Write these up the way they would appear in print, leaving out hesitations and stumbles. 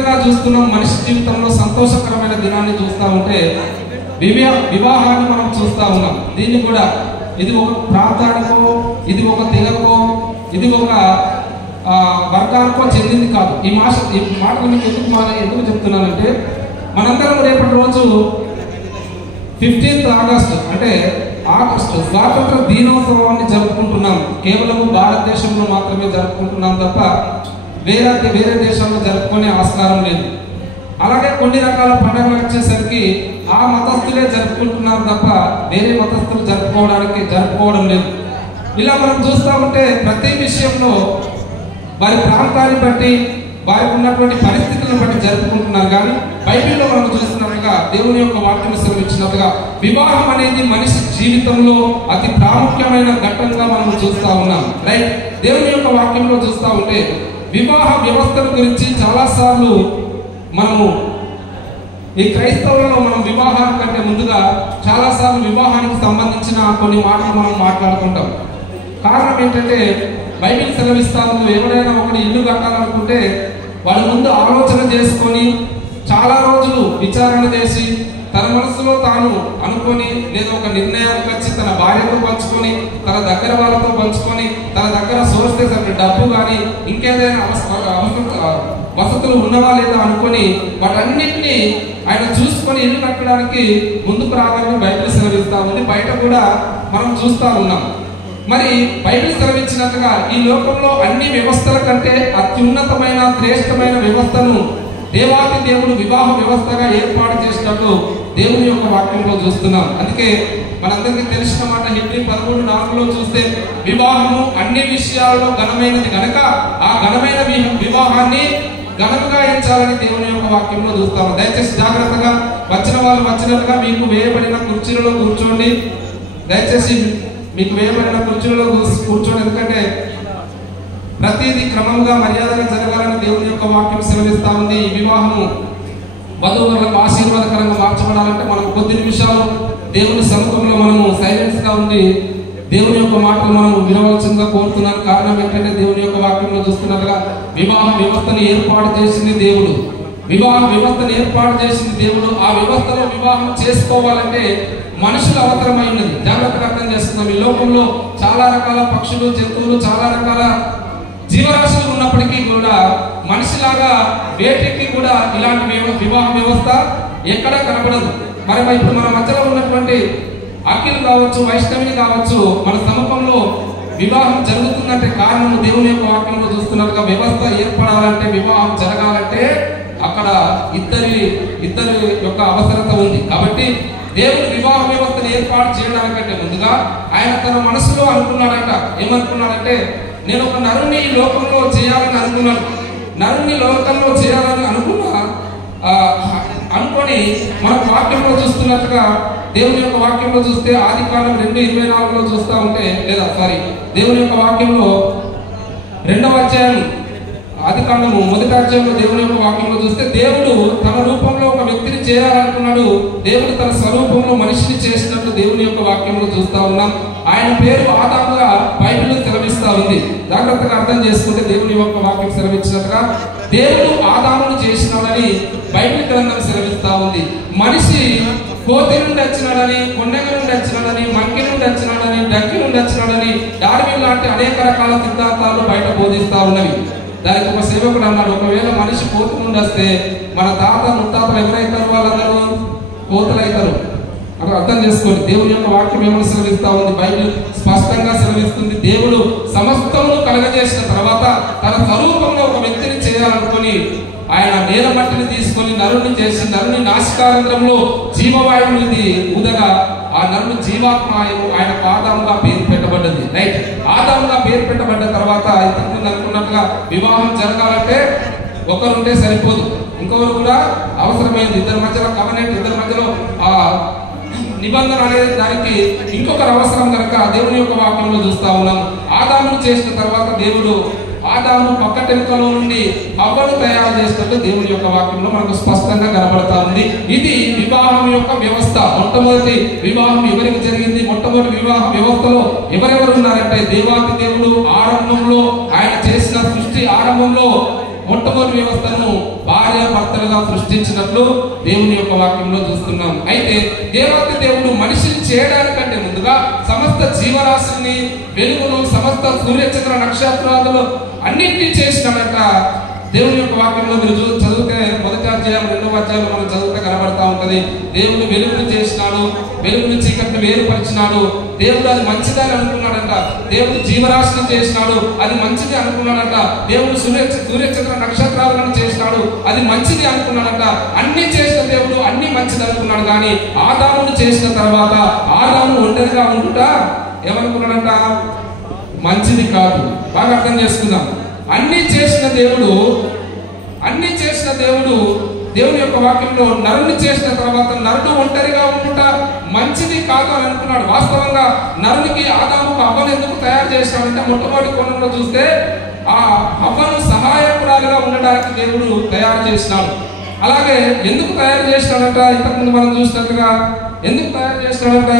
వింతగా చూస్తున్నాం. మనిషి జీవితంలో సంతోషకరమైన దినాన్ని చూస్తూ ఉంటే వివాహాన్ని మనం చూస్తూ ఉన్నాం. దీన్ని కూడా ఇది ఒక ప్రాంతానికో, ఇది ఒక తెగకో, ఇది ఒక వర్గానికో చెందింది కాదు. ఈ మాటలు మీకు ఎందుకు చెప్తున్నానంటే, మనందరం రేపటి రోజు 15th ఆగస్టు అంటే ఆగస్టు స్వాతంత్ర దినోత్సవాన్ని జరుపుకుంటున్నాం. కేవలం భారతదేశంలో మాత్రమే జరుపుకుంటున్నాం తప్ప వేరే దేశాల్లో జరుపుకునే ఆస్కారం లేదు. అలాగే కొన్ని రకాల పండుగలు వచ్చేసరికి ఆ మతస్థులే జరుపుకుంటున్నారు తప్ప వేరే మతస్థులు జరుపుకోవడం లేదు. ఇలా మనం చూస్తూ ఉంటే ప్రతి విషయంలో వారి ప్రాంతాన్ని బట్టి, వారికి ఉన్నటువంటి పరిస్థితులను బట్టి జరుపుకుంటున్నారు. కానీ బైబిల్లో మనం చూస్తున్నట్టుగా, దేవుని యొక్క వాక్యం సెలవిచ్చినట్టుగా వివాహం అనేది మనిషి జీవితంలో అతి ప్రాముఖ్యమైన ఘట్టంగా మనం చూస్తూ ఉన్నాం. రైట్? దేవుని యొక్క వాక్యంలో చూస్తూ ఉంటే వివాహ వ్యవస్థల గురించి చాలాసార్లు మనము ఈ క్రైస్తవులలో మనం వివాహాల కంటే ముందుగా చాలాసార్లు వివాహానికి సంబంధించిన కొన్ని మాటలు మనం మాట్లాడుకుంటాం. కారణం ఏంటంటే, బైబిల్ సెలవిస్తా ఉంది, ఎవరైనా ఒకటి ఇల్లు కట్టాలనుకుంటే వాడు ముందు ఆలోచన చేసుకొని చాలా రోజులు విచారణ చేసి తన మనసులో తాను అనుకొని లేదా ఒక నిర్ణయానికి వచ్చి తన భార్యతో పంచుకొని, తన దగ్గర వాళ్ళతో పంచుకొని, తన దగ్గర సోర్సెస్ అంటే డబ్బు కానీ ఇంకేదైనా వసతులు ఉన్నవా లేదా అనుకొని వాటన్నిటిని ఆయన చూసుకొని ఇల్లు కట్టడానికి ముందుకు రావాలని బైబిల్ సెలవిస్తా ఉంది. బయట కూడా మనం చూస్తూ ఉన్నాం. మరి బైబిల్ సెలవిచ్చినట్టుగా ఈ లోకంలో అన్ని వ్యవస్థల కంటే అత్యున్నతమైన శ్రేష్టమైన వ్యవస్థను దేవాది దేవుడు వివాహ వ్యవస్థగా ఏర్పాటు చేసినట్టు దేవుని యొక్క వాక్యంలో చూస్తున్నాం. అందుకే మనందరికీ తెలిసిన మాట హెబ్రీ 13:4 చూస్తే వివాహము అన్ని విషయాల్లో ఘనమైనది గనక ఆ ఘనమైన వివాహాన్ని ఘనంగా ఎంచాలని దేవుని యొక్క వాక్యంలో చూస్తాము. దయచేసి జాగ్రత్తగా వచ్చిన వాళ్ళు వచ్చినట్టుగా మీకు వేయబడిన కుర్చీలలో కూర్చోండి. దయచేసి మీకు వేయబడిన కుర్చీలలో కూర్చోండి. ఎందుకంటే ప్రతిదీ క్రమంగా మర్యాదగా జరగాలని దేవుని యొక్క వాక్యం సెలవిస్తా ఉంది. ఈ వివాహము వధువులకు ఆశీర్వాదకరంగా మార్చబడాలంటే మనం కొద్ది నిమిషాలు దేవుని సముఖంలో మనము సైలెన్స్ గా ఉండి దేవుని యొక్క మాటలు మనం వినవలసిందిగా కోరుతున్నాను. కారణం ఏంటంటే, దేవుని యొక్క వాక్యంలో చూస్తున్నట్టుగా వివాహ వ్యవస్థను ఏర్పాటు చేసింది దేవుడు. వివాహ వ్యవస్థను ఏర్పాటు చేసింది దేవుడు. ఆ వ్యవస్థలో వివాహం చేసుకోవాలంటే మనుషులు అవసరమై ఉన్నది. జాగ్రత్తగా అర్థం చేస్తున్నాం. ఈ లోకంలో చాలా రకాల పక్షులు, జంతువులు, చాలా రకాల జీవరాశులు ఉన్నప్పటికీ కూడా మనిషిలాగా వేటికి కూడా ఇలాంటి వివాహ వ్యవస్థ ఎక్కడా కనపడదు. మరి ఇప్పుడు మన మధ్యలో ఉన్నటువంటి అఖిల్ కావచ్చు, వైష్ణవిని కావచ్చు, మన సముఖంలో వివాహం జరుగుతుందంటే కారణం దేవుని యొక్క వాక్యంలో చూస్తున్నట్టుగా వ్యవస్థ ఏర్పడాలంటే, వివాహం జరగాలంటే అక్కడ ఇద్దరి యొక్క అవసరత ఉంది. కాబట్టి దేవుడు వివాహ వ్యవస్థను ఏర్పాటు చేయడానికంటే ముందుగా ఆయన తన మనసులో అనుకున్నాడంట. ఏమనుకున్నాడంటే, నేను ఒక నరుణ్ణి ఈ లోకంలో చేయాలని అనుకున్నాను. నరుణ్ణి లోకంలో చేయాలని అనుకొని మనకు వాక్యంలో చూస్తున్నట్టుగా దేవుని యొక్క వాక్యంలో చూస్తే ఆదికాండం 2:24 చూస్తూ ఉంటే, దేవుని యొక్క వాక్యంలో 2వ అధ్యాయం ఆదికాండము 1వ అధ్యాయంలో దేవుని యొక్క వాక్యంలో చూస్తే దేవుడు తన రూపంలో ఒక వ్యక్తిని చేయాలనుకున్నాడు. దేవుడు తన స్వరూపంలో మనిషిని చేసినట్టు దేవుని యొక్క వాక్యంలో చూస్తా ఉన్నాం. ఆయన పేరు ఆదాముగా బైబిల్ సెలవిస్తా ఉంది. జాగ్రత్తగా అర్థం చేసుకుంటే దేవుని యొక్క వాక్యం సెలవిచ్చినట్టుగా దేవుడు ఆదామును చేసినాడని బైబిల్ గ్రంథం సెలవిస్తా ఉంది. మనిషి కోతి నుండి వచ్చినాడని, కొన్నెగ నుండి వచ్చినాడని, మంకి నుండి వచ్చినాడని, డక్కి నుండి వచ్చినాడని డార్విన్ లాంటి అనేక రకాల సిద్ధాంతాలు బయట బోధిస్తా ఉన్నవి. దానికి ఒక సేవకుడు అన్నాడు, ఒకవేళ మనిషి కోతి నుండి వస్తే మన తాత ముత్తాతలు ఎవరైతారు? వాళ్ళందరూ కోతులు అవుతారు. అక్కడ అర్థం చేసుకోండి. దేవుని యొక్క వాక్యం ఏమని సెలవిస్తా ఉంది? బైబిల్ స్పష్టంగా సెలవిస్తుంది. దేవుడు సమస్తమును కలగజేసిన తర్వాత తన స్వరూపంలో ఒక వ్యక్తిని చేయాలనుకొని ఆయన నేల మట్టిని తీసుకొని నరుని చేసి, నరుని నాసికారంధ్రంలో జీవవాయువుని ఊదగా ఆ నరుడు జీవాత్మాయము ఆయన ఆదాముగా పేరు పెట్టబడ్డది. రైట్? ఆదాముగా పేరు పెట్టబడ్డ తర్వాత ఇంతకుముందు అనుకున్నట్టుగా వివాహం జరగాలంటే ఒకరుంటే సరిపోదు, ఇంకొకరు కూడా అవసరమైంది. ఇద్దరి మధ్యలో కవెనెంట్, ఇద్దరి మధ్యలో ఆ నిబంధన అనేది దానికి ఇంకొకరు అవసరం కనుక దేవుని యొక్క వాక్యంలో చూస్తా ఉన్నాం. ఆదామును చేసిన తర్వాత దేవుడు ఆదాము పక్కటెంకలో నుండి హవ్వను తయారు చేసినట్టు దేవుని యొక్క వాక్యంలో మనకు స్పష్టంగా కనబడతా ఉంది. ఇది వివాహం యొక్క వ్యవస్థ. మొట్టమొదటి వివాహం ఎవరికి జరిగింది? మొట్టమొదటి వివాహ వ్యవస్థలో ఎవరెవరు ఉన్నారంటే, దేవాతి దేవుడు ఆరంభంలో ఆయన చేసిన సృష్టి ఆరంభంలో మొట్టమొదటి వ్యవస్థను భార్య భర్తలుగా సృష్టించినట్లు దేవుని యొక్క వాక్యంలో చూస్తున్నాం. అయితే దేవాది దేవుడు మనిషిని చేయడానికంటే ముందుగా సమస్త జీవరాశిని, వెలుగును, సమస్త సూర్యచంద్ర నక్షత్రాలను అన్నింటినీ చేసినాడట. దేవుని యొక్క వాక్యంలో మీరు చదివితే మొదటి అధ్యాయం, రెండవ అధ్యాయంలో మనం చదివితే కనబడతా ఉంటది. దేవుడు వెలుగును చేసినాడు, వెలుగును చీకటిని వేరుపరిచినాడు. దేవుడు అది మంచిదని అనుకున్నాడంట. దేవుడు జీవరాశిని చేసినాడు, అది మంచిది అనుకున్నాడంట. దేవుడు సూర్యచంద్ర నక్షత్రాలను చేసినాడు, అది మంచిది అనుకున్నాడంట. అన్ని చేసిన దేవుడు అన్ని మంచిది అనుకున్నాడు. కానీ ఆదామును చేసిన తర్వాత ఆదాము ఒంటరిగా ఉంటుట ఏమనుకున్నాడంట? మంచిది కాదు. బాగా అర్థం చేసుకుందాం. అన్ని చేసిన దేవుడు దేవుని యొక్క వాక్యంలో నరుని చేసిన తర్వాత నరుడు ఒంటరిగా ఉంటుట మంచిది కాదు అని అనుకున్నాడు. వాస్తవంగా నరునికి ఆదాముకు అవ్వను ఎందుకు తయారు చేసినాడంటే, మొట్టమొదటి కోణంలో చూస్తే ఆ అవ్వను సహాయకురాలుగా ఉండడానికి దేవుడు తయారు చేసినాడు. అలాగే ఎందుకు తయారు చేసినాడంట? ఇంతకుముందు మనం చూసినట్లుగా ఎందుకు తయారు చేసినాడంట?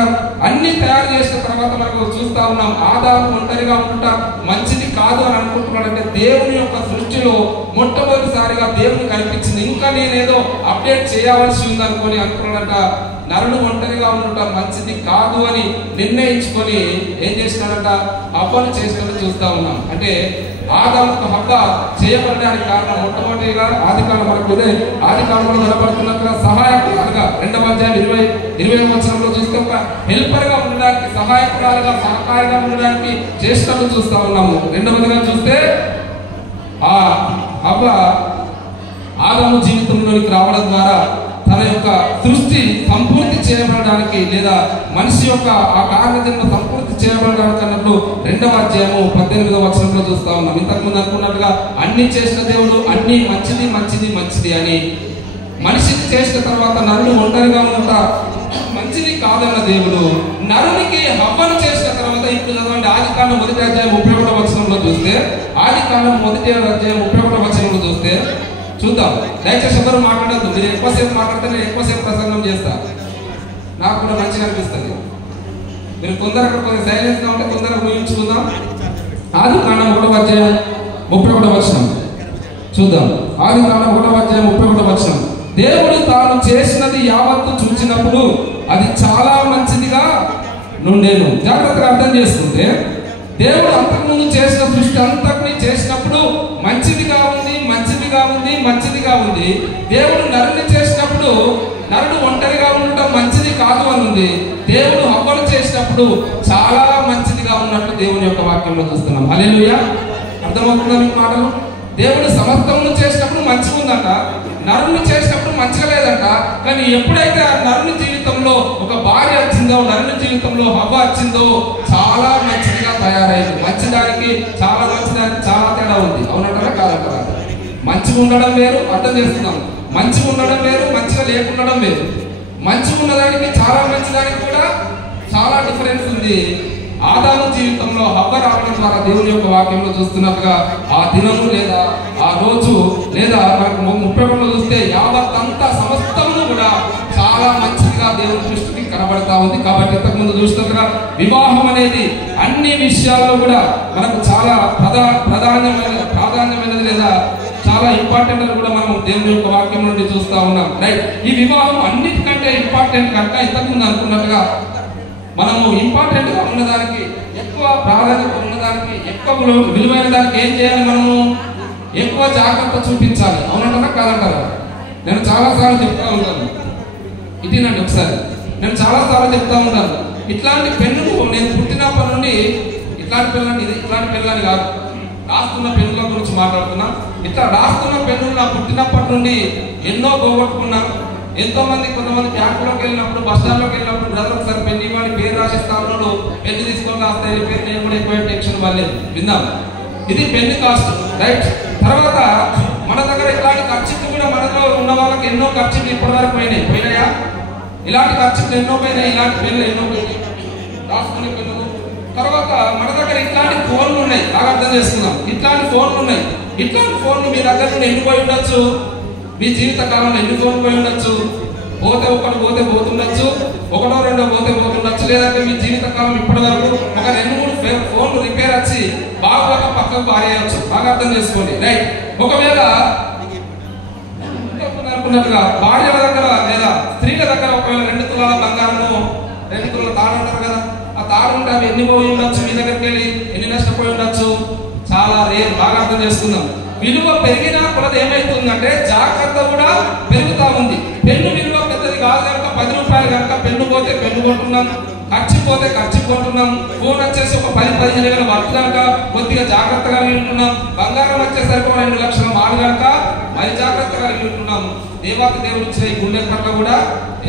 అన్ని తయారు చేసిన తర్వాత మనకు చూస్తా ఉన్నాం, ఆదాము ఒంటరిగా ఉంట మంచిది కాదు అని అనుకుంటున్నాడంటే దేవుని యొక్క సృష్టిలో మొట్టమొదటిసారిగా దేవుని కనిపించింది. ఇంకా నేనేదో అప్డేట్ చేయవలసి ఉంది అనుకున్నాడంట. నరుడు ఒంటరిగా ఉండటం మంచిది కాదు అని నిర్ణయించుకొని ఏం చేసినాడంట? హవ్వను చేసినట్టు చూస్తా ఉన్నాం. అంటే ఆదాముకు హవ్వ చేయబడడానికి కారణం మొట్టమొదటిగా ఆదికాండం మనకు ఆదికాండంలో కనబడుతున్నట్టుగా సహాయకురాలుగా 2వ అధ్యాయం 20వ వచనంలో చూస్తే ఒక హెల్పర్ గా ఉండడానికి, సహాయకురాలుగా, సహకారిగా ఉండడానికి చేసినట్టు చూస్తా ఉన్నాము. రెండవదిగా చూస్తే ఆ హవ్వ ఆదాము జీవితంలోనికి రావడం ద్వారా తన యొక్క సృష్టి సంపూర్తి చేయబడడానికి, లేదా మనిషి యొక్క ఆ కారణజన్మ సంపూర్తి చేయబడడానికి అన్నట్లు 2వ అధ్యాయము 18వ వచనంలో చూస్తా ఉన్నాం. ఇంతకుముందు అనుకున్నట్టుగా అన్ని చేసిన దేవుడు అన్ని మంచిది మంచిది మంచిది అని, మనిషిని చేసిన తర్వాత నరుడు ఒంటరిగా ఉంటా మంచిది కాదన్న దేవుడు నరునికి హవ్వను చేసిన తర్వాత, ఇప్పుడు చదవండి ఆదికాండం 1వ అధ్యాయం 31వ వచనంలో చూస్తే, ఆదికాండం 1వ అధ్యాయం 31వ వచనంలో చూస్తే చూద్దాం. దయచేసి అందరూ మాట్లాడద్దు. మీరు ఎక్కువసేపు మాట్లాడితే నేను ఎక్కువసేపు ప్రసంగం చేస్తా, నాకు కూడా మంచిగా అనిపిస్తుంది. మీరు తొందరగా కొంచెం సైలెన్స్ గా ఉంటే తొందరగా ఊహించుకుందాం. ఆదికాండం 1వ అధ్యాయం 31వ వచనం చూద్దాం. ఆదికాండం 1వ అధ్యాయం 31వ వచనం. దేవుడు తాను చేసినది యావత్తు చూచినప్పుడు అది చాలా మంచిదిగా నుండేను. జాగ్రత్తగా అర్థం చేసుకుంటే, దేవుడు అంతకుముందు చేసిన సృష్టి అంతటిని చేసినప్పుడు మంచిదిగా ఉంది, మంచిదిగా ఉంది, మంచిదిగా ఉంది. దేవుడు నరుని చేసినప్పుడు నరుడు ఒంటరిగా ఉండటం మంచిది కాదు అని ఉంది. దేవుడు హవ్వను చేసినప్పుడు చాలా మంచిదిగా ఉన్నట్టు దేవుని యొక్క వాక్యంలో చూస్తున్నాం. హల్లెలూయా. అర్థమవుతుందా మీకు మాటలు? దేవుడు సమస్తమును చేసినప్పుడు మంచిగా ఉందంట, నరుని చేసినప్పుడు మంచిగా లేదంట. కానీ ఎప్పుడైతే ఆ నరుని జీవితంలో ఒక భార్య వచ్చిందో, నరుని జీవితంలో హవ్వ వచ్చిందో చాలా మంచిదిగా తయారైంది. మంచిదానికి చాలా మంచిదానికి చాలా తేడా ఉంది. అవునంటారా కాదంటారా? మంచిగా ఉండడం వేరు, అర్థం చేస్తున్నాం. మంచిగా ఉండడం వేరు, మంచిగా లేకుండడం వేరు. మంచిగా ఉన్నదానికి చాలా మంచిదానికి కూడా చాలా డిఫరెన్స్ ఉంది. ఆదాము జీవితంలో హవ్వ రావడం ద్వారా దేవుని యొక్క వాక్యంలో చూస్తున్నట్టుగా ఆ దినము లేదా ఆ రోజు లేదా మనకు 31లో చూస్తే యావత్తంతా సమస్తము కూడా చాలా మంచిగా దేవుని దృష్టికి కనబడతా ఉంది. కాబట్టి ఇంతకుముందు చూసినట్టుగా వివాహం అనేది అన్ని విషయాల్లో కూడా మనకు చాలా ప్రాధాన్యమైనది లేదా చాలా ఇంపార్టెంట్ అని కూడా మనం దేవుని యొక్క వాక్యం నుండి చూస్తా ఉన్నాం. రైట్. ఈ వివాహం అన్నిటికంటే ఇంపార్టెంట్ కనుక ఇంతకుముందు అనుకున్నట్టుగా మనము ఇంపార్టెంట్ గా ఉన్నదానికి, ఎక్కువ ప్రాధాన్యత ఉన్నదానికి, ఎక్కువ విలువైన దానికి ఏం చేయాలి? మనము ఎక్కువ జాగ్రత్త చూపించాలి. అవునంటారా కాదంటారా? నేను చాలాసార్లు చెప్తా ఉంటాను, ఇటీనండి ఒకసారి నేను చాలాసార్లు చెప్తా ఉంటాను, ఇట్లాంటి పెన్నులు నేను పుట్టినప్పటి నుండి ఇట్లాంటి పెన్నులని, ఇది ఇట్లాంటి పెన్నులని కాదు, రాస్తున్న పెన్నుల గురించి మాట్లాడుతున్నా. ఇట్లా రాస్తున్న పెన్నులు నా పుట్టినప్పటి నుండి ఎన్నో పోగొట్టుకున్నాను. ఎంతో మంది, కొంతమంది బ్యాంకులోకి వెళ్ళినప్పుడు, బస్ స్టాండ్లోకి వెళ్ళినప్పుడు బ్రదర్ ఒకసారి పెన్ను ఇవ్వండి, పేరు రాసిస్తా ఉన్నాడు, పెన్ను తీసుకొని రాస్తాయి, పేరు నేను కూడా ఎక్కువ టెన్షన్ వాళ్ళేది విన్నాం. ఇది పెన్ను కాస్ట్. రైట్. తర్వాత మన దగ్గర ఇలాంటి ఖర్చులు కూడా మనలో ఉన్న వాళ్ళకి ఎన్నో ఖర్చులు ఇప్పటి వరకు పోయినాయా? ఇలాంటి ఖర్చులు ఎన్నో పోయినాయి. ఇలాంటి పెన్నులు ఎన్నో పోయినాయి, రాసుకునే పెన్నులు. తర్వాత మన దగ్గర ఇట్లాంటి ఫోన్లు ఉన్నాయి. బాగా అర్థం చేసుకుందాం. ఇట్లాంటి ఫోన్లు ఉన్నాయి. ఇట్లాంటి ఫోన్లు మీ దగ్గర నుండి ఎన్ని పోయి ఉండొచ్చు? మీ జీవిత కాలంలో ఎన్ని ఫోన్లు పోయి ఉండొచ్చు? ఒకటి పోతుండొచ్చు, ఒకటో రెండో పోతుండొచ్చు. లేదంటే మీ జీవిత కాలం ఇప్పటి వరకు ఒక 2-3 ఫోన్లు రిపేర్ వచ్చి బాగా పక్కకు పారేయచ్చు. బాగా అర్థం చేసుకోండి. రైట్. ఒకవేళ అనుకున్నట్టుగా భార్యల దగ్గర లేదా స్త్రీల దగ్గర ఒకవేళ 2 తులాల బంగారము 2 తులాల తాడు అంటారు కదా, ఆ తాడు ఉంటే అవి ఎన్ని పోయి ఉండొచ్చు, మీ దగ్గరికి వెళ్ళి ఎన్ని నష్టపోయి ఉండొచ్చు, చాలా రేర్. బాగా అర్థం చేసుకుందాం. విలువ పెరిగిన కొలది ఏమైతుందంటే జాగ్రత్త కూడా పెరుగుతా ఉంది. పెన్ను విలువ పెద్దది కాదు కనుక 10 రూపాయలు కనుక పెన్ను పోతే పెన్ను కొంటున్నాం, ఖర్చు పోతే ఖర్చు కొంటున్నాం, ఫోన్ వచ్చేసి ఒక 10-15 వేల వర్త్ కనుక కొద్దిగా జాగ్రత్తగా ఉంటున్నాం, బంగారం వచ్చేసరికి 2 లక్షల మాలు కనుక మరి జాగ్రత్తగా ఉంటున్నాము. దేవాకి దేవుడు ఇచ్చిన ఈ గుండె పట్ల కూడా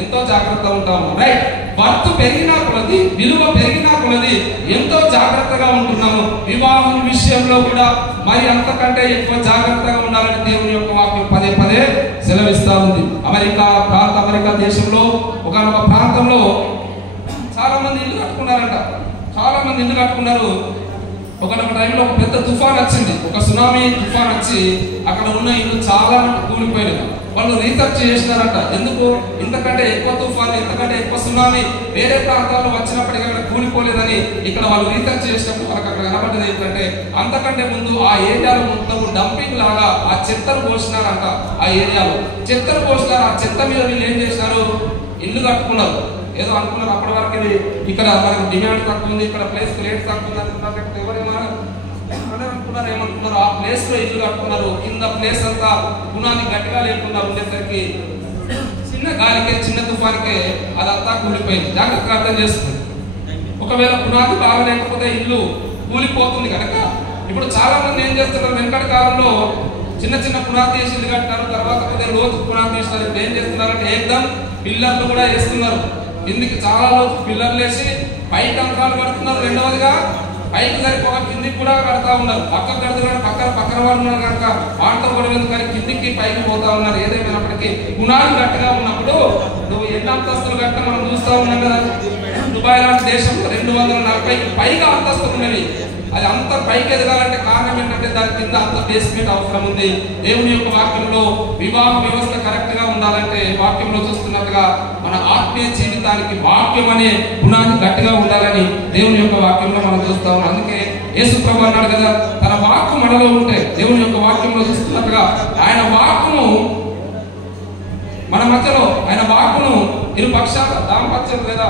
ఎంతో జాగ్రత్త ఉంటాము. రైట్, వర్త్ పెరిగినా కొలది, విలువ పెరిగినా కొలది ఎంతో జాగ్రత్తగా ఉంటున్నాము. వివాహం విషయంలో కూడా మరి అంతకంటే ఎక్కువ జాగ్రత్తగా ఉండాలని దేవుని యొక్క వాక్యం పదే పదే సెలవిస్తా ఉంది. అమెరికా దేశంలో ఒకనొక ప్రాంతంలో చాలా మంది ఇల్లు కట్టుకున్నారంట. చాలా మంది ఇల్లు కట్టుకున్నారు. ఒకనొక టైంలో ఒక పెద్ద తుఫాన్ వచ్చింది, ఒక సునామీ తుఫాన్ వచ్చి అక్కడ ఉన్న ఇల్లు చాలా కూలిపోయినాయి. వాళ్ళు రీసెర్చ్ చేసినారంట, ఎందుకు ఇంతకంటే ఎక్కువ తుఫాన్, ఇంతకంటే ఎక్కువ సునామీ వేరే ప్రాంతాల్లో వచ్చినప్పటికీ అక్కడ కూలిపోలేదని ఇక్కడ వాళ్ళు రీసెర్చ్ చేసినప్పుడు వాళ్ళకి అక్కడ కనబడ్డది ఏంటంటే అంతకంటే ముందు ఆ ఏరియాలో మొత్తం డంపింగ్ లాగా ఆ చెత్తను పోసినారంట. ఆ ఏరియాలో చెత్తను పోసినారు. ఆ చెత్త మీద వీళ్ళు ఏం చేసినారు, ఇల్లు కట్టుకున్నారు. ఏదో అనుకున్నారు అప్పటి వరకు ఇది ఇక్కడ మనకు డిమాండ్ తక్కువ ఉంది, ఇక్కడ ప్లేస్ రేట్ తక్కువ ఉంది అనుకున్నారు. ఎవరేమన్నా అనుకున్నారు, ఏమనుకున్నారు, ఆ ప్లేస్ లో ఇల్లు కట్టుకున్నారు. కింద ప్లేస్ అంతా పునాది గట్టిగా లేకుండా ఉండేసరికి చిన్న గాలికే చిన్న తుఫానికే అదంతా కూలిపోయింది. జాగ్రత్తగా అర్థం చేస్తుంది. ఒకవేళ పునాది బాగా లేకపోతే ఇల్లు కూలిపోతుంది కనుక ఇప్పుడు చాలా మంది ఏం చేస్తున్నారు, వెనకటి కాలంలో చిన్న చిన్న పునాది వేసి ఇల్లు కట్టారు, తర్వాత కొద్దిగా లోతు పునాది వేసినారు. ఇప్పుడు ఏం చేస్తున్నారంటే ఏకదం పిల్లర్లు కూడా వేస్తున్నారు. కిందికి చాలా లోతు పిల్లర్లు వేసి పైకి అంకాలు కడుతున్నారు. రెండవదిగా పైకి సరిపోక కిందికి కూడా కడతా ఉన్నారు. పక్కకు కడుతున్నారు, పక్కన వాడు ఉన్నారు కనుక వాటితో కూడా కానీ కిందికి పైకి పోతా ఉన్నారు. ఏదేమైనప్పటికీ పునాది గట్టిగా ఉన్నప్పుడు నువ్వు ఎన్ని అంతస్తులు గట్ట మనం చూస్తా ఉన్నాం కదా. దుబాయ్ లాంటి దేశంలో 240కి పైగా అంతస్తులు ఉన్నవి. అది అంత పైకి ఎదగాలంటే కారణం ఏంటంటే దాని కింద అంత బేస్మెంట్ అవసరం ఉంది. దేవుని యొక్క వాక్యంలో వివాహ వ్యవస్థ కరెక్ట్ గా ఉండాలంటే వాక్యంలో చూస్తున్నట్టుగా మన ఆత్మీయ జీవితానికి వాక్యం అనే పునాది గట్టిగా ఉండాలని దేవుని యొక్క వాక్యంలో మనం చూస్తా ఉన్నాం. అందుకే యేసు ప్రభువు అన్నాడు కదా, తన వాక్కు మనలో ఉంటే దేవుని యొక్క వాక్యంలో చూస్తున్నట్టుగా ఆయన వాక్కును మన మధ్యలో, ఆయన వాక్కును ఇరు పక్షాల దాంపత్యం లేదా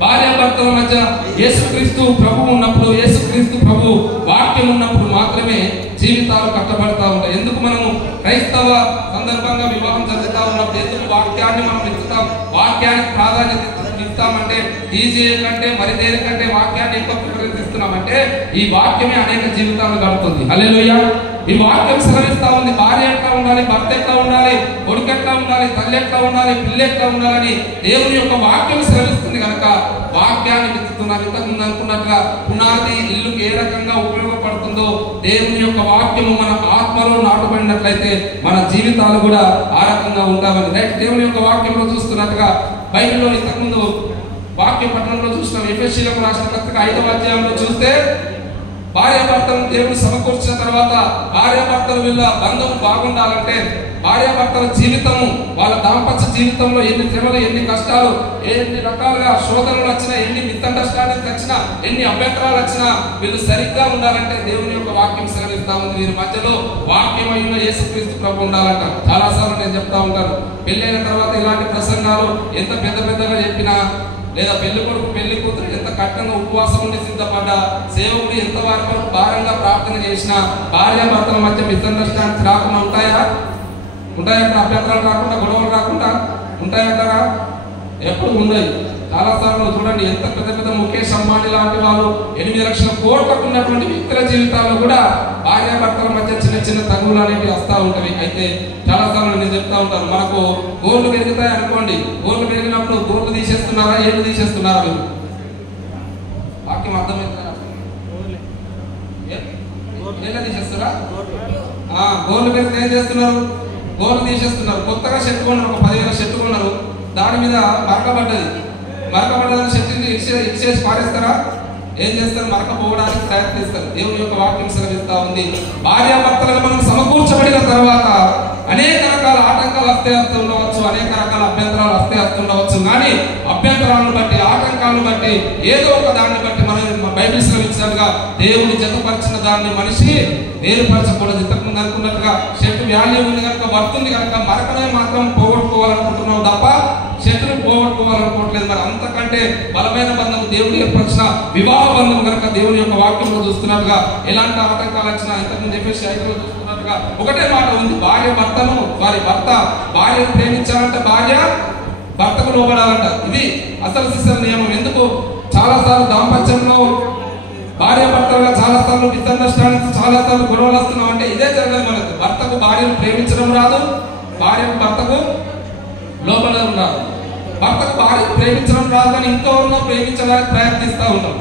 భార్యాభర్తల మధ్య యేసుక్రీస్తు ప్రభు ఉన్నప్పుడు, యేసుక్రీస్తు ప్రభు వాక్యం ఉన్నప్పుడు మాత్రమే జీవితాలు కట్టబడతా ఉంటాయి. ఎందుకు మనము క్రైస్తవ సందర్భంగా వివాహం జరుగుతా ఉన్నప్పుడు ఎందుకు వాక్యాన్ని మనం ఇస్తాం, వాక్యానికి ప్రాధాన్యత ఇస్తామంటే డీజే కంటే మరి దేనికంటే వాక్యాన్ని ఎక్కువ ప్రిఫరెన్స్ ఇస్తున్నామంటే ఈ వాక్యమే అనేక జీవితాలు గడుపుతుంది. హల్లెలూయా. ఈ వాక్యం సెలవిస్తా ఉంది భార్య ఎట్లా ఉండాలి, భర్త ఎట్లా ఉండాలి, కొడుకు ఎట్లా ఉండాలి, తల్లి ఎట్లా ఉండాలి, పిల్ల ఎట్లా ఉండాలని దేవుని యొక్క వాక్యం సెలవిస్తుంది కనుక వాక్యాన్ని విత్తుతున్నారు. ఇంతకుముందు అనుకున్నట్లుగా పునాది ఇల్లుకి ఏ రకంగా ఉపయోగపడుతుందో దేవుని యొక్క వాక్యము మన ఆత్మలో నాటుబడినట్లయితే మన జీవితాలు కూడా ఆ రకంగా ఉంటామని రైట్ దేవుని యొక్క వాక్యంలో చూస్తున్నట్టుగా బైబిల్లో ఇంతకుముందు వాక్య పట్టణంలో చూసిన ఎఫెసీయులకు రాసిన పత్రిక 5వ అధ్యాయంలో చూస్తే భార్యాభర్తలు దేవుడు సమకూర్చిన తర్వాత భార్యాభర్తల వీళ్ళ బంధం బాగుండాలంటే భార్యాభర్తల జీవితము, వాళ్ళ దాంపత్య జీవితంలో ఎన్ని శ్రమలు, ఎన్ని కష్టాలు, ఎన్ని రకాలుగా శోధనలు వచ్చినా, ఎన్ని మిస్అండర్స్టాండింగ్స్ వచ్చినా, ఎన్ని అభ్యంతరాలు వచ్చినా వీళ్ళు సరిగ్గా ఉండాలంటే దేవుని యొక్క వాక్యం సెలవిస్తా ఉంది. వీరి మధ్యలో వాక్యమైన యేసుక్రీస్తు ప్రభు ఉండాలంట. చాలా సార్లు నేను చెప్తా ఉంటాను, పెళ్ళైన తర్వాత ఇలాంటి ప్రసంగాలు ఎంత పెద్ద పెద్దగా చెప్పినా లేదా పెళ్లి కొడుకు పెళ్లి కూతురు ఎంత కఠినంగా ఉపవాసం ఉండి సిద్ధపడ్డా, సేవకుడు ఎంత వరకు భారంగా ప్రార్థన చేసినా భార్యాభర్తల మధ్య మిస్అండర్స్టాండింగ్స్ రాకుండా ఉంటాయా? ఉంటాయంటారా? అభ్యంతరాలు రాకుండా, గొడవలు రాకుండా ఉంటాయంటారా? ఎప్పుడు ఉన్నాయి. చాలా సార్లు చూడండి, ఎంత పెద్ద పెద్ద ముఖేష్ అంబానీ లాంటి వాళ్ళు 8 లక్షల కోట్లకు ఉన్నటువంటి వ్యక్తుల జీవితాల్లో కూడా భార్యాభర్తల మధ్య చిన్న చిన్న తగులు అనేవి వస్తూ ఉంటవి. అయితే చాలా సార్లు నేను చెప్తా ఉంటాను, మనకు గోర్లు పెరుగుతాయి అనుకోండి, గోర్లు పెరిగినప్పుడు గోర్లు తీసేస్తున్నారా, ఏళ్ళు తీసేస్తున్నారా? మీరు వాక్యం అర్థమవుతుందా? ఏళ్ళ తీసేస్తారా? గోర్లు పెరిగితే ఏం చేస్తున్నారు? గోర్లు తీసేస్తున్నారు. కొత్తగా షర్ట్ కొన్నారు, ఒక 10,000 షర్ట్ కొన్నారు, దాని మీద మరకబడ్డది. మరకబడ్డదని షర్ట్ని ఇచ్చేసి పారేస్తారా? ఏం చేస్తారు? మరక పోవడానికి ప్రయత్నిస్తారు. దేవుని యొక్క వాక్యం సెలవిస్తా ఉంది, భార్యాభర్తలుగా మనం సమకూర్చబడిన తర్వాత అనేక రకాల ఆటంకాలు వస్తూ ఉండవచ్చు, అనేక రకాల అభ్యంతరాలు వస్తూ ఉండవచ్చు. కానీ అభ్యంతరాలను బట్టి, ఆటంకాలను బట్టి, ఏదో ఒక దాన్ని బట్టి మనం బైబిల్ శ్రమించినట్టుగా దేవుడు జతపరిచిన దాన్ని మనిషి వేరుపరచకూడదు. ఇంతకుముందు అనుకున్నట్టుగా షర్ట్ వాల్యూ ఉంది కనుక, వర్తుంది కనుక మరకనే మాత్రం పోగొట్టుకోవాలనుకుంటున్నాం తప్ప షర్ట్ను పోగొట్టుకోవాలనుకోవట్లేదు. మరి అంతకంటే బలమైన బంధం దేవుడు ఏర్పరిచిన వివాహ బంధం కనుక దేవుని యొక్క వాక్యంలో చూస్తున్నట్టుగా ఎలాంటి ఆటంకాలు వచ్చినా, ఇంతకుముందు చెప్పేసి 5లో చూస్తున్నట్టుగా ఒకటే మాట ఉంది, భార్య భర్తను, భర్త భార్యను ప్రేమించాలంటే భార్య భర్తకు లోబడాలంట. ఇది అసలు సిస్టర్ నియమం. ఎందుకు చాలా సార్లు దాంపత్యంలో భార్య భర్తలుగా చాలా సార్లు మిస్అండర్స్టాండింగ్స్, చాలా సార్లు గొడవలు వస్తున్నాం అంటే ఇదే జరగదు. మనకు భర్తకు భార్యను ప్రేమించడం రాదు, భార్యకు భర్తకు లోబడడం రాదు. భర్తకు భార్యను ప్రేమించడం రాదు, కానీ ఇంకెవరినో ప్రేమించడానికి ప్రయత్నిస్తూ ఉంటాం.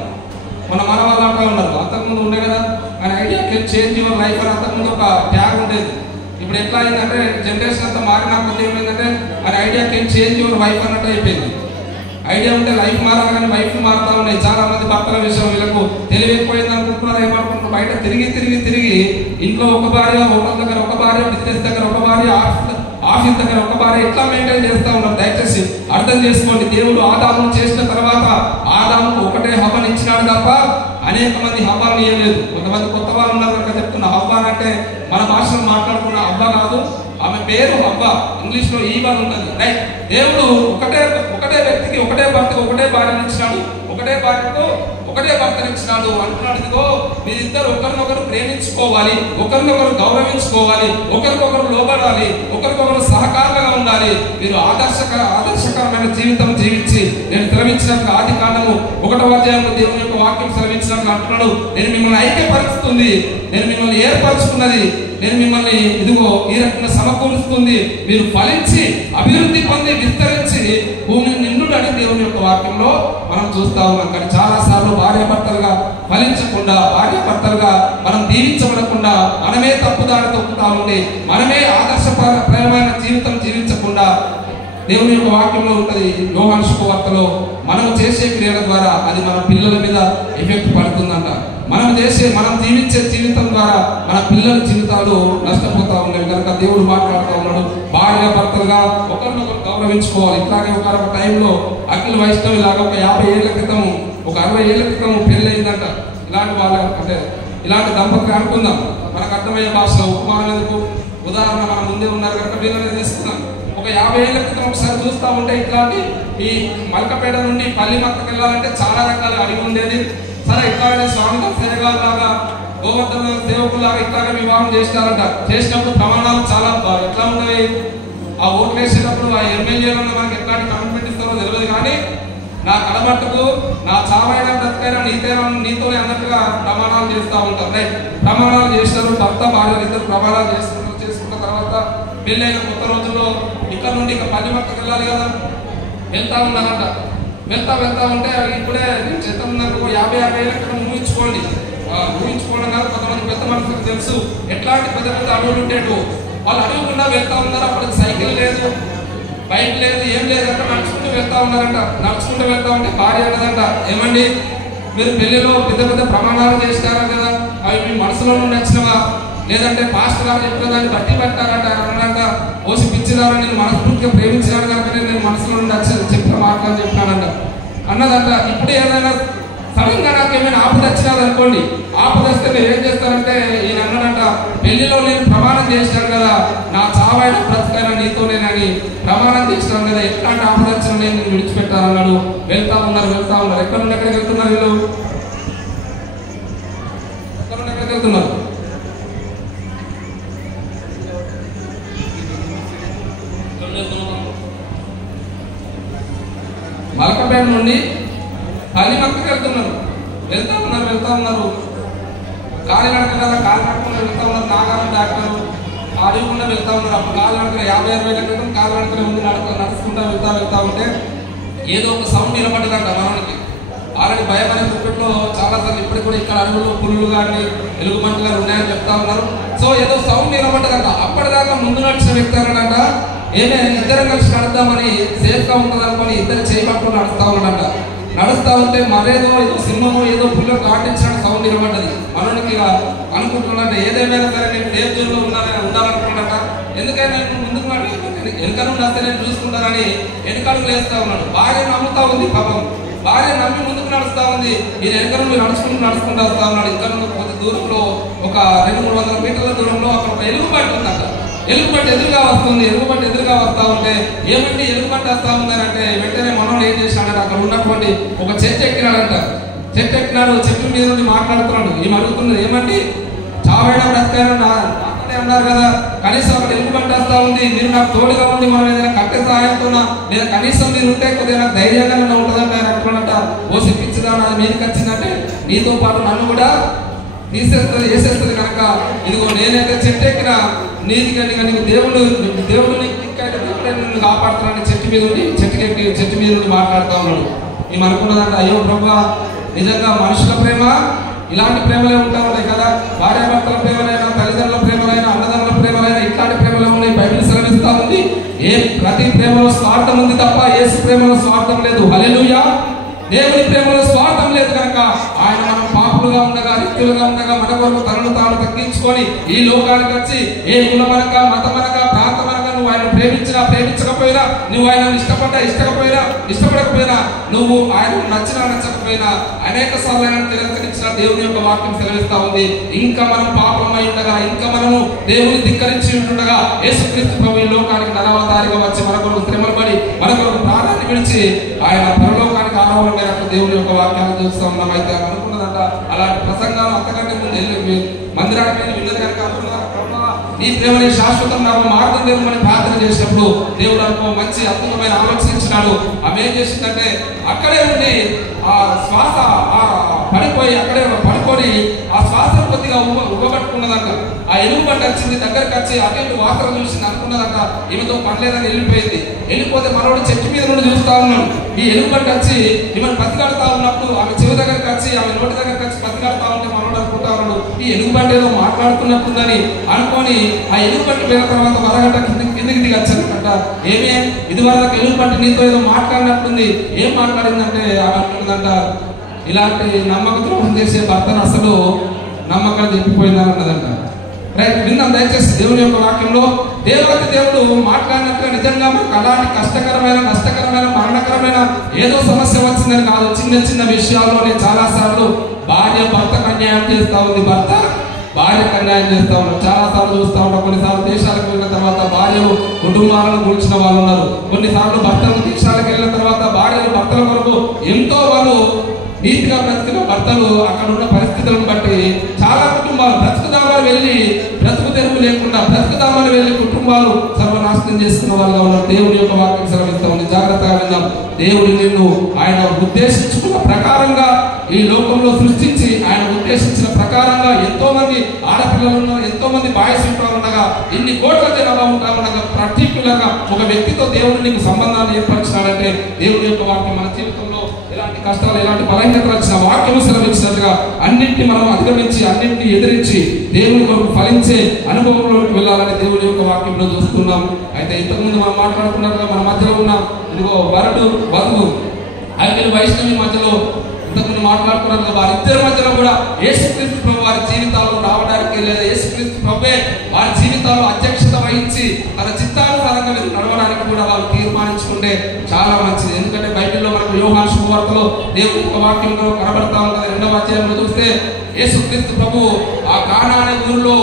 మన వాళ్ళు అంటూ ఉన్నారు, అంతకుముందు ఉండే కదా ఆయన idea can change your life అని అంతకుముందు ఒక ట్యాగ్ ఉండేది. ఇప్పుడు ఎట్లా అయిందంటే జనరేషన్ అంతా మారిన కొద్ది ఏమైందంటే ఆయన idea can change your wife అన్నట్టు అయిపోయింది. ఐడియా ఉంటే లైఫ్ మారాలి, కానీ వైఫ్ మారుతా ఉన్నాయి. చాలా మంది భర్తల విషయం వీళ్ళకు తెలియకపోయింది అనుకుంటున్నారు. ఏమనుకుంటున్నారు, బయట తిరిగి ఇంట్లో ఒక భార్య, హోటల్ దగ్గర ఒక భార్య, బిజినెస్ దగ్గర ఒక భార్య, ఆఫీస్ దగ్గర ఒక భార్య, ఇట్లా మెయింటైన్ చేస్తూ ఉన్నారు. దయచేసి అర్థం చేసుకోండి, దేవుడు ఆదామును చేసిన తర్వాత ఆదాముకు ఒకటే హవ్వను ఇచ్చినాడు తప్ప అనేక మంది హవ్వను ఇవ్వలేదు. కొంతమంది కొత్త వాళ్ళు ఉన్నారు కనుక చెప్తున్నా, హవ్వ అంటే మన భాషలో మాట్లాడుకున్న హవ్వ కాదు, ఆమె పేరు హవ్వ, ఇంగ్లీష్ లో ఈవ ఉన్నది. రైట్, దేవుడు ఒకటే వ్యక్తికి, ఒకటే భర్తకు ఒకటే భార్యను ఇచ్చినాడు, ఒకటే భార్యకు ఒకటే భర్తను ఇచ్చినాడు అంటున్నాడు. ఇదిగో మీరిద్దరు ఒకరినొకరు ప్రేమించుకోవాలి, ఒకరినొకరు గౌరవించుకోవాలి, ఒకరికొకరు లోబడాలి, ఒకరికొకరు సహకారంగా ఉండాలి. మీరు ఆదర్శకరమైన జీవితం జీవించి నేను శ్రమించినట్టుగా ఆది కాండము 1వ అధ్యాయంలో దేవుని యొక్క వాక్యం శ్రమించినట్లు అంటున్నాడు, నేను మిమ్మల్ని ఐక్యపరుస్తుంది, నేను మిమ్మల్ని ఏర్పరచుకున్నది, నేను మిమ్మల్ని ఇదిగో ఈ రకంగా సమకూరుస్తుంది, మీరు ఫలించి అభివృద్ధి పొంది విస్తరించి భూమిని నిండుడని దేవుని యొక్క వాక్యంలో మనం చూస్తా ఉన్నాం. కానీ చాలా సార్లు భార్యాభర్తలుగా ఫలించకుండా, భార్యాభర్తలుగా మనం దీవించబడకుండా, మనమే తప్పుదారి తొక్కుతా ఉండి, మనమే ఆదర్శప్రాయమైన జీవితం జీవించకుండా దేవుని యొక్క వాక్యంలో ఉంటది. యోహాను శుభవార్తలో మనం చేసే క్రియల ద్వారా అది మన పిల్లల మీద ఎఫెక్ట్ పడుతుందంట. మనం జీవించే జీవితం ద్వారా మన పిల్లల జీవితాలు నష్టపోతా ఉన్నాయి. కనుక దేవుడు మాట్లాడుతూ ఉన్నాడు, భార్య భర్తలుగా ఒకరినొకరు గౌరవించుకోవాలి. ఇట్లాగే ఒక టైంలో అఖిల వైష్ణవి లాగా ఒక 50 ఏళ్ల క్రితం, ఒక 60 ఏళ్ల క్రితం పెళ్లి అయిందంట. ఇలాంటి వాళ్ళ అంటే ఇలాంటి దంపతులు అనుకుందాం, మనకు అర్థమయ్యే భాషలో ఉపమానం ఎందుకు, ఉదాహరణ మన ముందే ఉన్నారు కనుక వీళ్ళని తీసుకుందాం. ఒక 50 ఏళ్ల క్రితం ఒకసారి చూస్తూ ఉంటే ఇట్లాంటి ఈ మల్కపేట నుండి పల్లిమక్కకి వెళ్ళాలంటే చాలా రకాల అడిగి ఉండేది. సరే ఇట్లాగే స్వామి సేవగారు లాగా, గోవర్ధన సేవకులాగా ఇట్లాగే వివాహం చేస్తారంట. చేసినప్పుడు ప్రమాణాలు చాలా ఎట్లా ఉండేవి, ఆ ఓట్లు వేసేటప్పుడు ఆ ఎమ్మెల్యేలను మనకి ఎట్లాంటి కమిట్మెంట్ ఇస్తారో తెలియదు. కానీ నా కడబట్టుకు నా చావైనా బ్రతకైనా నీతోనే అన్నట్టుగా ప్రమాణాలు చేస్తూ ఉంటారు. రైట్, ప్రమాణాలు చేస్తారు, భర్త భార్యలు ఇద్దరు ప్రమాణాలు చేసుకున్న తర్వాత పెళ్ళైన కొత్త రోజుల్లో ఇక్కడ నుండి ఇక పల్లిమక్కకి వెళ్ళాలి కదా, వెళ్తా ఉన్నారంట. వెళ్తా ఉంటే ఇప్పుడే నేను చెప్తున్నాను, 50 ఏళ్ళ క్రితం ఊహించుకోండి కాదు, కొంతమంది పెద్ద మనుషులకు తెలుసు ఎట్లాంటి పెద్ద అడవులు ఉండేటు. వాళ్ళు అడగకుండా వెళ్తా ఉన్నారు. అప్పటికి సైకిల్ లేదు, బైక్ లేదు, ఏం లేదు, అంటే నడుచుకుంటూ వెళ్తా ఉన్నారంట. నడుచుకుంటూ వెళ్తా ఉంటే భార్య కదంట, ఏమండి మీరు పెళ్లిలో పెద్ద ప్రమాణాలు చేస్తారా కదా, అవి మీ మనసులో నుండి వచ్చినవా, లేదంటే పాస్టర్ గారు చెప్పిన దాన్ని బట్టి పెట్టారంట అన్నాక, ఓసి పిచ్చిదారా నేను మనస్ఫూర్తిగా ప్రేమించాను కనుక నేను మనసులో నుండి వచ్చి చెప్పిన మాటలు చెప్పానంట అన్నదంట. ఇప్పుడు ఏదైనా సడన్ గా నాకు ఏమైనా ఆపద వచ్చినాదనుకోండి, ఆపద వస్తే మీరు ఏం చేస్తారంటే ఈయన అన్నాడంట, పెళ్లిలో నేను ప్రమాణం చేసినాను కదా, నా చావైన బ్రతుకైనా నీతోనేనని ప్రమాణం చేసినాను కదా, ఎట్లాంటి ఆపద వచ్చినా నేను విడిచిపెట్టాలన్నాడు. వెళ్తా ఉన్నారు. ఎక్కడ నుండి ఎక్కడికి వెళ్తున్నారు వీళ్ళు, ఎక్కడ నుండి ఎక్కడికి వెళ్తున్నారు? మలకపేట నుండి పల్లిమక్కకి వెళ్తా ఉన్నారు. కాలినడక కదా, కాలినడకకుండా వెళ్తా ఉన్నారు. నాగారం డాక్టర్ అడగకుండా వెళ్తా ఉన్నారు. అప్పుడు కాలినడక 50-60 ఏళ్ళ క్రితం కాలినడకనే ఉంది. నడుచుకుంటా వెళ్తా ఉంటే ఏదో ఒక సౌండ్ నిలబడ్డదంట మనకి. ఆల్రెడీ భయపడే పుప్పట్లో చాలా సార్లు ఇప్పటికి కూడా ఇక్కడ అడుగులు, పులులు కానీ ఎలుగుబంట్లు కానీ ఉన్నాయని చెప్తా ఉన్నారు. సో ఏదో సౌండ్ నిలబడ్డదంట. అప్పటిదాకా ముందు నడిచిన వ్యక్తి అన్నాడంట, ఏమైనా ఇద్దరం కలిసి నడుద్దామని, సేఫ్ గా ఉంటుంది అనుకొని ఇద్దరు చేయబట్టుకుని నడుస్తా ఉన్నాడంట. నడుస్తా ఉంటే మరేదో ఏదో సింహము ఏదో పుల్లు కాటించిన సౌండ్ నిలబడ్డది. మనకి అనుకుంటున్నాడంటే ఏదేమైనా సరే నేను సేఫ్ జోన్ లో ఉండాలనుకున్నాడట. ఎందుకైనా నేను ముందుకు వెనుక నుండి వస్తే నేను చూసుకుంటానని వెనుకడుగు లేస్తా ఉన్నాడు. భార్య నమ్ముతా ఉంది, పాపం భార్య నమ్మి ముందుకు నడుస్తా ఉంది. ఈయన వెనుక నుండి నడుచుకుంటూ వస్తా ఉన్నాడు. ఇంకా కొద్ది దూరంలో ఒక 200-300 మీటర్ల దూరంలో అక్కడ ఒక ఎలుగుబంటి ఉందట. ఎలుగుబంటి ఎదురుగా వస్తుంది. ఎలుగుబంటి ఎదురుగా వస్తా ఉంటే ఏమంటే ఎలుగుబంటి వస్తా ఉందని అంటే వెంటనే మనోడు ఏం చేశాడంటే అక్కడ ఉన్నటువంటి ఒక చెట్టు ఎక్కినాడంట. చెట్టు ఎక్కినాడు, చెట్టు మీద నుండి మాట్లాడుతున్నాడు. ఏం అడుగుతున్నది, ఏమంటే చావైనా బ్రతకైనా నాతోనే అన్నారు కదా, కనీసం అక్కడ ఎలుగుబంటి వస్తా ఉంది, మీరు నాకు తోడుగా ఉండి మనం ఏదైనా కట్టె సహాయంతో లేదా కనీసం మీరు ఉంటే కొద్దిగా నాకు ధైర్యంగా ఉంటుందంటే ఆయన అనుకున్నట్ట. ఓ సిక్కించదా నాది మీదకి వచ్చిందంటే నీతో పాటు నన్ను కూడా తీసేస్తుంది, వేసేస్తుంది కనుక ఇదిగో నేనైతే చెట్టు ఎక్కిన నీది కానీ నీకు దేవుడు నిన్ను కాపాడుతున్నాను చెట్టు మీద ఉండి చెట్టు మీద ఉండి మాట్లాడుతూ ఉన్నాడు. మేము అనుకున్నదంట, అయ్యో ప్రభువా, నిజంగా మనుషుల ప్రేమ ఇలాంటి ప్రేమలే ఉంటా ఉన్నాయి కదా, భార్యాభర్తల ప్రేమలైనా, తల్లిదండ్రుల ప్రేమలైనా, అన్నదమ్ముల ప్రేమలైనా ఇట్లాంటి ప్రేమలే ఉన్నాయి. బైబిల్ సెలవిస్తా ఉంది, ప్రతి ప్రేమలో స్వార్థం ఉంది తప్ప యేసు ప్రేమలో స్వార్థం లేదు. హల్లెలూయా. దేవుని ప్రేమలో స్వార్థం లేదు కనుక ఆయన మనం పాపులుగా ఉండగా, రిక్తులుగా ఉండగా మన కొరకు తనను తాను తగ్గించుకొని ఈ లోకానికి వచ్చి ఏ కులమనక, మతమనక, ప్రాంతమనక నువ్వు ఆయన ప్రేమించకపోయినా, నువ్వు ఆయన ఇష్టపడకపోయినా, నువ్వు ఆయన నచ్చకపోయినా అనేక సార్లు ఆయన తిరస్కరించిన దేవుని యొక్క వాక్యం సెలవిస్తా ఉంది. ఇంకా మనం పాపమై ఉండగా, ఇంకా మనము దేవుని ధిక్కరించి ఉంటుండగా యేసుక్రీస్తు ప్రభు ఈ లోకానికి నరవతారిగా వచ్చి మన కొరకు శ్రమలు పడి మన కొరకు ప్రాణాన్ని విడిచి ఆయన పరలోకానికి ఆహ్వానమైనట్టు దేవుని యొక్క వాక్యాన్ని చూస్తూ ఉన్నాం. అయితే అనుకున్నదంట అలాంటి ప్రసంగాలు అంతకంటే ముందు మందిరానికి విన్నది కనుక నీ ప్రేమని శాశ్వతం నాకు మార్గం దేవుమని ప్రార్థన చేసినప్పుడు దేవుడు అనుకో మంచి అద్భుతమైన ఆలోచించినాడు. ఆమె ఏం చేసిందంటే అక్కడే ఉండి ఆ శ్వాస పడిపోయి అక్కడే పడుకొని ఆ శ్వాస కొద్దిగా ఉబ్బబట్టుకున్నదంట. ఆ ఎలుగుబంటి వచ్చింది, దగ్గరకు వచ్చి అటు వాసన చూసింది, అనుకున్నదంట ఈమెతో పనిలేదని వెళ్ళిపోతే మనోడు చెట్టు మీద నుండి చూస్తా ఉన్నాడు. ఈ ఎలుగుబంటి వచ్చి ఈమెను బతికాడుతా ఉన్నప్పుడు ఆమె చెవి దగ్గరకు వచ్చి, ఆమె నోటి దగ్గరకు వచ్చి బతికాడుతా ఉంటే మనోడు అనుకుంటా ఉన్నాడు ఈ ఎలుగుబంటి ఏదో మాట్లాడుతున్నట్టుందని అనుకొని ఆ ఎలుగుబంటి పోయిన తర్వాత వరగంట కిందికి దిగి వచ్చానంట. ఏమే ఇదివరకు ఎలుగుబంటి నీతో ఏదో మాట్లాడినట్టుంది, ఏం మాట్లాడిందంటే ఆమె అంటుందంట, ఇలాంటి నమ్మక ద్రోహం చేసే భర్తను అసలు నమ్మకం చెప్పిపోయిందని అన్నదంట. రైట్, విందాం దయచేసి దేవుని యొక్క వాక్యంలో. దేవాది దేవుడు మాట్లాడినట్టుగా నిజంగా మనకు అలాంటి కష్టకరమైన, నష్టకరమైన, మరణకరమైన ఏదో సమస్య వచ్చిందని కాదు, చిన్న చిన్న విషయాల్లోనే చాలా సార్లు భార్య భర్తకు అన్యాయం చేస్తా ఉంది, భర్త భార్యకు అన్యాయం చేస్తా ఉన్నారు. చాలా సార్లు చూస్తా ఉంటాం. కొన్నిసార్లు దేశాలకు వెళ్ళిన తర్వాత భార్యలు కుటుంబాలను కూల్చిన వాళ్ళు ఉన్నారు. కొన్నిసార్లు భర్తలు దేశాలకు వెళ్ళిన తర్వాత భార్యలు భర్తల కొరకు ఎంతో వాళ్ళు నీతిగా బ్రతికిన భర్తలు అక్కడ ఉన్న పరిస్థితులను బట్టి చాలా కుటుంబాలు బ్రతుకుదామని వెళ్ళి బ్రతుకు తెరువు లేకుండా బ్రతుకుదామని వెళ్ళి కుటుంబాలు సర్వనాశనం చేసుకున్న వాళ్ళగా ఉన్నారు. దేవుని యొక్క వాక్యం సెలవిస్తా ఉంది, జాగ్రత్తగా విందాం. దేవుడు నిన్ను ఆయన ఉద్దేశించుకున్న ప్రకారంగా ఈ లోకంలో సృష్టించి ఆయన ఉద్దేశించిన ప్రకారంగా ఎంతో మంది ఆడపిల్లలు ఉన్నారు, ఎంతో మంది బాయ్స్ ఉంటారు ఉండగా, ఇన్ని కోట్ల జనాభా ఉంటారు ఉండగా, పర్టిక్యులర్ గా ఒక వ్యక్తితో దేవుడు నీకు సంబంధాన్ని ఏర్పరిచినాడంటే దేవుడి యొక్క వాక్యం మన జీవితంలో ఎలాంటి కష్టాలు, ఎలాంటి బలహీనతలు వచ్చిన వాక్యం సెలవిచ్చినట్టుగా అన్నింటినీ మనం అధిగమించి అన్నింటినీ ఎదిరించి దేవుని కొరకు ఫలించే అనుభవంలోకి వెళ్ళాలని దేవుడి యొక్క వాక్యంలో చూస్తున్నాం. అయితే ఇంతకుముందు మనం మాట్లాడుకున్నట్టుగా మన మధ్యలో ఉన్న ఇదిగో వరుడు వధువు అయితే వైష్ణవి మధ్యలో ఇంతకుముందు మాట్లాడుకున్నట్టుగా వారిద్దరి మధ్యలో కూడా యేసుక్రీస్తు ప్రభు వారి జీవితాల్లో రావడానికి లేదా యేసుక్రీస్తు ప్రభువే వారి జీవితాల్లో అధ్యక్షత వహించి తన చిత్తానుసారంగా నడవడానికి కూడా వాళ్ళు తీర్మానించుకుంటే చాలా మంచిది. ఎందుకంటే బైబిల్లో మనకు యోహాను శుభవార్తలో దేవుని యొక్క వాక్యంలో కనబడతా ఉంటుంది. 2వ అధ్యాయంలో చూస్తే యేసుక్రీస్తు ప్రభు ఆ కానా అనే ఊరిలో